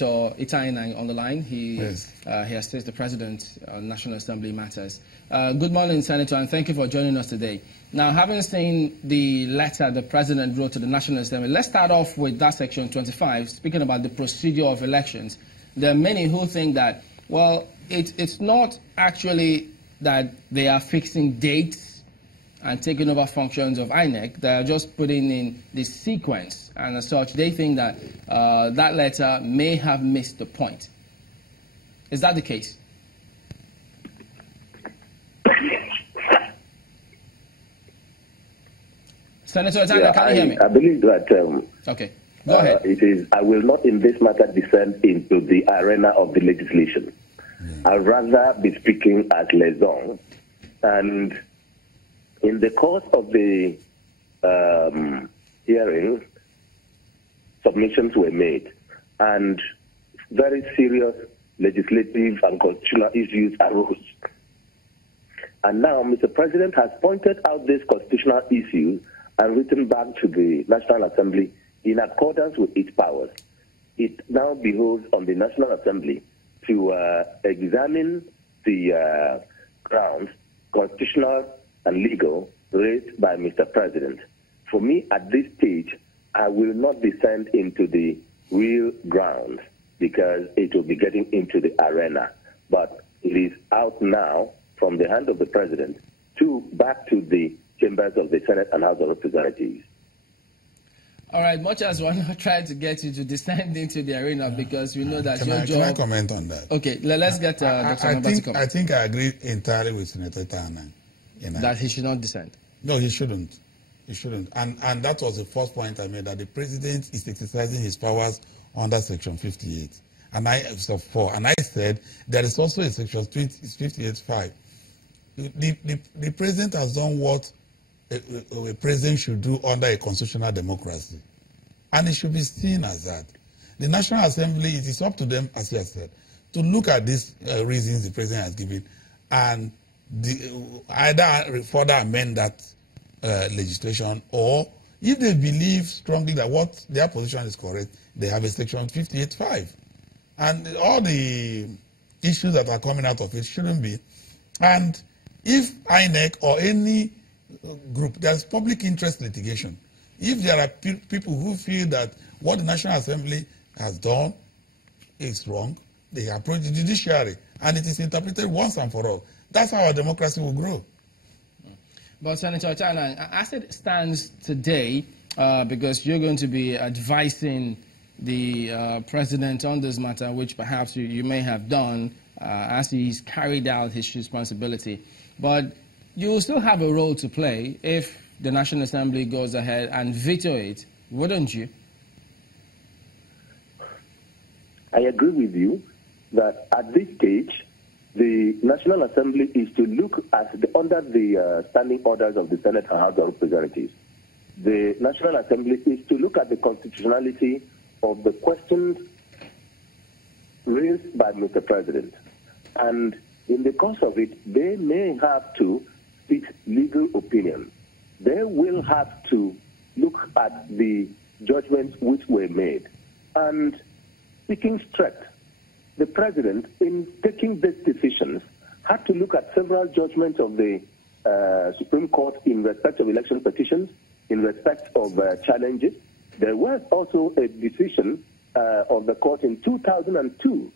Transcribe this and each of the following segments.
Enang on the line. He assists the President on National Assembly matters. Good morning, Senator, and thank you for joining us today. Now, having seen the letter the President wrote to the National Assembly, let's start off with that section 25, speaking about the procedure of elections. There are many who think that, well, it's not actually that they are fixing dates and taking over functions of INEC. They are just putting in the sequence, and as such, they think that that letter may have missed the point. Is that the case? Senator Tyler, can you hear me? I believe that okay. Go ahead. It is. I will not in this matter descend into the arena of the legislation. I'd rather be speaking as liaison. And in the course of the hearing, submissions were made, and very serious legislative and constitutional issues arose. And now Mr. President has pointed out these constitutional issues and written back to the National Assembly in accordance with its powers. It now behoves on the National Assembly to examine the grounds, constitutional and legal, raised by Mr. President. For me, at this stage, I will not descend into the real grounds because it will be getting into the arena. But it is out now from the hand of the President back to the chambers of the Senate and House of Representatives. All right, much as we're not trying to get you to descend into the arena because we know that your job... Can I comment on that? Okay, let's get Dr. Ananaba to comment. I think I agree entirely with Senator Enang. That he should not descend. No, he shouldn't. He shouldn't. And that was the first point I made, that the President is exercising his powers under Section 58. And I said there is also a Section 58.5. The President has done what a president should do under a constitutional democracy. And it should be seen as that. The National Assembly, it is up to them, as he has said, to look at these reasons the President has given and either further amend that legislation, or if they believe strongly that what their position is correct, they have a Section 58.5. And all the issues that are coming out of it shouldn't be. And if INEC or any group, there's public interest litigation. If there are people who feel that what the National Assembly has done is wrong, they approach the judiciary, and it is interpreted once and for all. That's how our democracy will grow. But Senator Enang, as it stands today, because you're going to be advising the President on this matter, which perhaps you may have done as he's carried out his responsibility, but you will still have a role to play if the National Assembly goes ahead and veto it, wouldn't you? I agree with you that at this stage, the National Assembly is to look at under the standing orders of the Senate and House of Representatives. The National Assembly is to look at the constitutionality of the questions raised by Mr. President. And in the course of it, they may have to seek legal opinion. They will have to look at the judgments which were made. And speaking straight, the President, in taking these decisions, had to look at several judgments of the Supreme Court in respect of election petitions, in respect of challenges. There was also a decision of the court in 2002,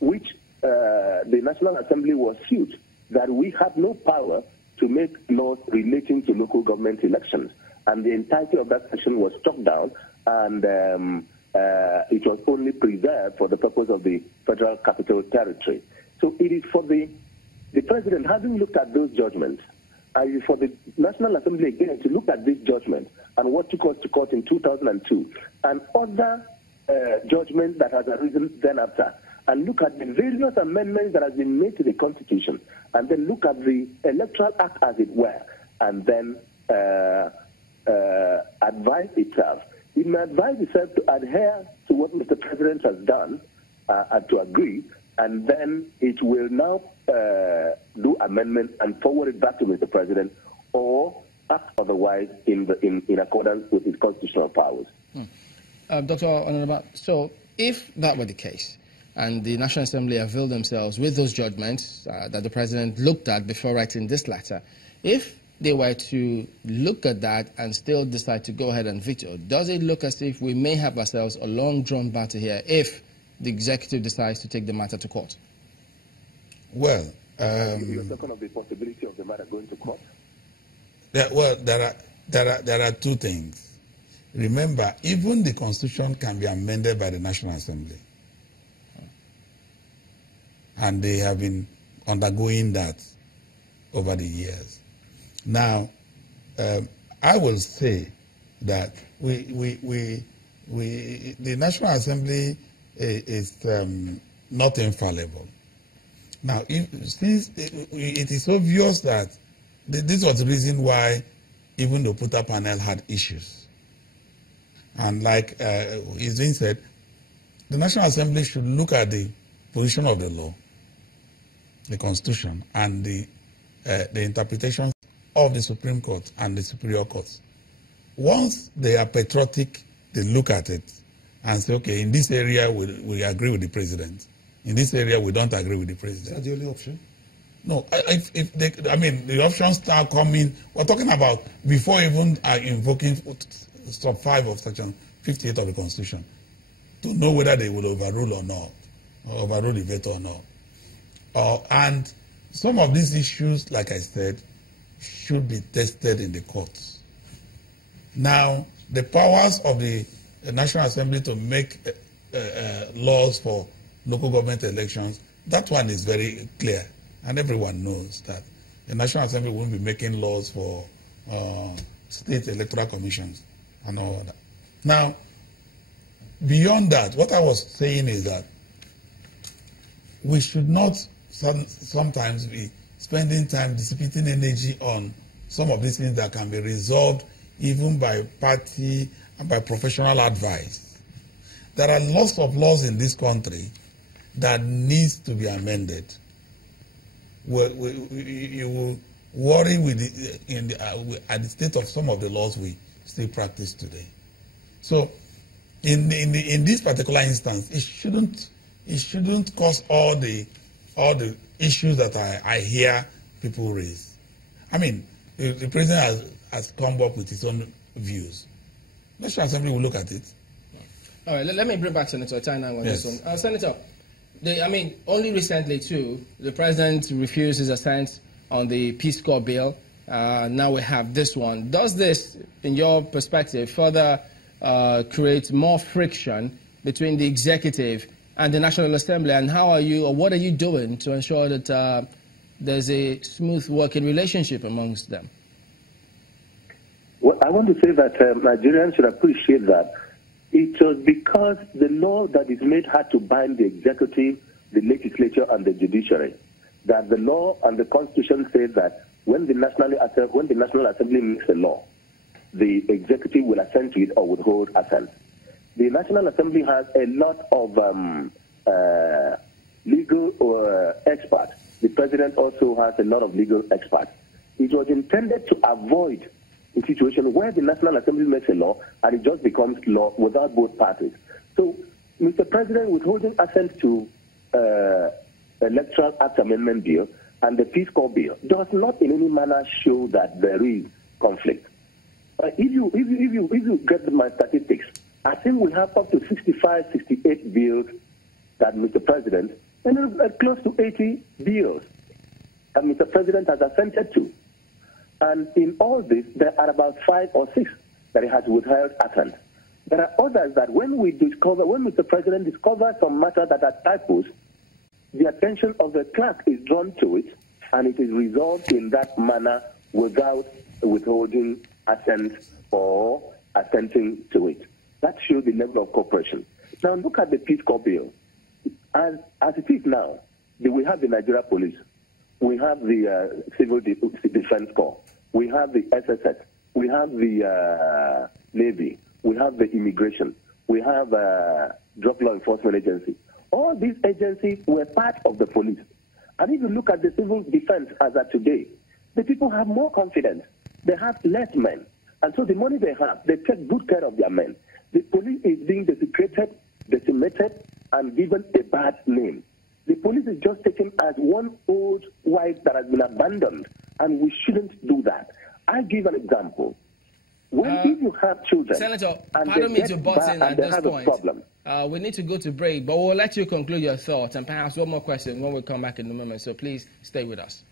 which the National Assembly was sued, that we have no power to make laws relating to local government elections. And the entirety of that section was struck down, and it was only preserved for the purpose of the Federal Capital Territory. So it is for the President, having looked at those judgments, and for the National Assembly again to look at this judgment and what took us to court in 2002, and other judgments that has arisen then after, and look at the various amendments that have been made to the Constitution, and then look at the Electoral Act as it were, and then advise itself. It may advise itself to adhere to what Mr. President has done and to agree, and then it will now do amendments and forward it back to Mr. President, or act otherwise in accordance with his constitutional powers. Dr. Ananaba, so if that were the case, and the National Assembly availed themselves with those judgments that the President looked at before writing this letter, if they were to look at that and still decide to go ahead and veto, does it look as if we may have ourselves a long-drawn battle here if the executive decides to take the matter to court? Well, you're talking of the possibility of the matter going to court? There are two things. Remember, even the Constitution can be amended by the National Assembly. And they have been undergoing that over the years. Now, I will say that the National Assembly is not infallible. Now, since it is obvious that this was the reason why even the Oputa panel had issues. And like it's been said, the National Assembly should look at the position of the law, the Constitution, and the interpretations of the Supreme Court and the Superior Courts. Once they are patriotic, they look at it and say, okay, in this area we agree with the President. In this area we don't agree with the President. Is that the only option? No, the options start coming. We're talking about before even invoking sub 5 of Section 58 of the Constitution to know whether they will overrule or not, or overrule the veto or not. And some of these issues, like I said, should be tested in the courts. Now, the powers of the National Assembly to make laws for local government elections, that one is very clear. And everyone knows that the National Assembly won't be making laws for state electoral commissions and all that. Now, beyond that, what I was saying is that we should not sometimes be spending time dissipating energy on some of these things that can be resolved even by party and by professional advice. There are lots of laws in this country that needs to be amended. You will worry at the state of some of the laws we still practice today. So, in this particular instance, it shouldn't cause all the issues that I hear people raise. I mean, the President has come up with his own views. National Assembly will look at it. All right, let me bring back Senator Enang on Yes. this one. Senator, only recently, too, the President refused his assent on the Peace Corps bill. Now we have this one. Does this, in your perspective, further create more friction between the executive and the National Assembly? And what are you doing to ensure that there's a smooth working relationship amongst them? Well, I want to say that Nigerians should appreciate that it was because the law that is made had to bind the executive, the legislature, and the judiciary. That the law and the Constitution says that when the National Assembly makes a law, the executive will assent to it or withhold assent. The National Assembly has a lot of legal experts. The President also has a lot of legal experts. It was intended to avoid a situation where the National Assembly makes a law and it just becomes law without both parties. So, Mr. President withholding assent to Electoral Act Amendment Bill and the Peace Corps Bill does not in any manner show that there is conflict. If you get my statistics, I think we have up to 65, 68 bills that Mr. President, and close to 80 bills that Mr. President has assented to. And in all this, there are about 5 or 6 that he has withheld assent. There are others that when Mr. President discovers some matter that are typos, the attention of the clerk is drawn to it, and it is resolved in that manner without withholding assent or assenting to it. That shows the level of cooperation. Now look at the Peace Corps bill. As it is now, we have the Nigeria Police, we have the Civil Defense Corps, we have the SSS, we have the Navy, we have the Immigration, we have Drug Law Enforcement Agency. All these agencies were part of the police. And if you look at the civil defense as of today, the people have more confidence. They have less men. And so the money they have, they take good care of their men. The police is being desecrated decimated and given a bad name. The police is just taken as one old wife that has been abandoned, and we shouldn't do that. I give an example. If you have children, Senator, and pardon they me to get butt bad in and at they this have point. A problem. We need to go to break, but we'll let you conclude your thoughts and perhaps one more question when we come back in a moment. So please stay with us.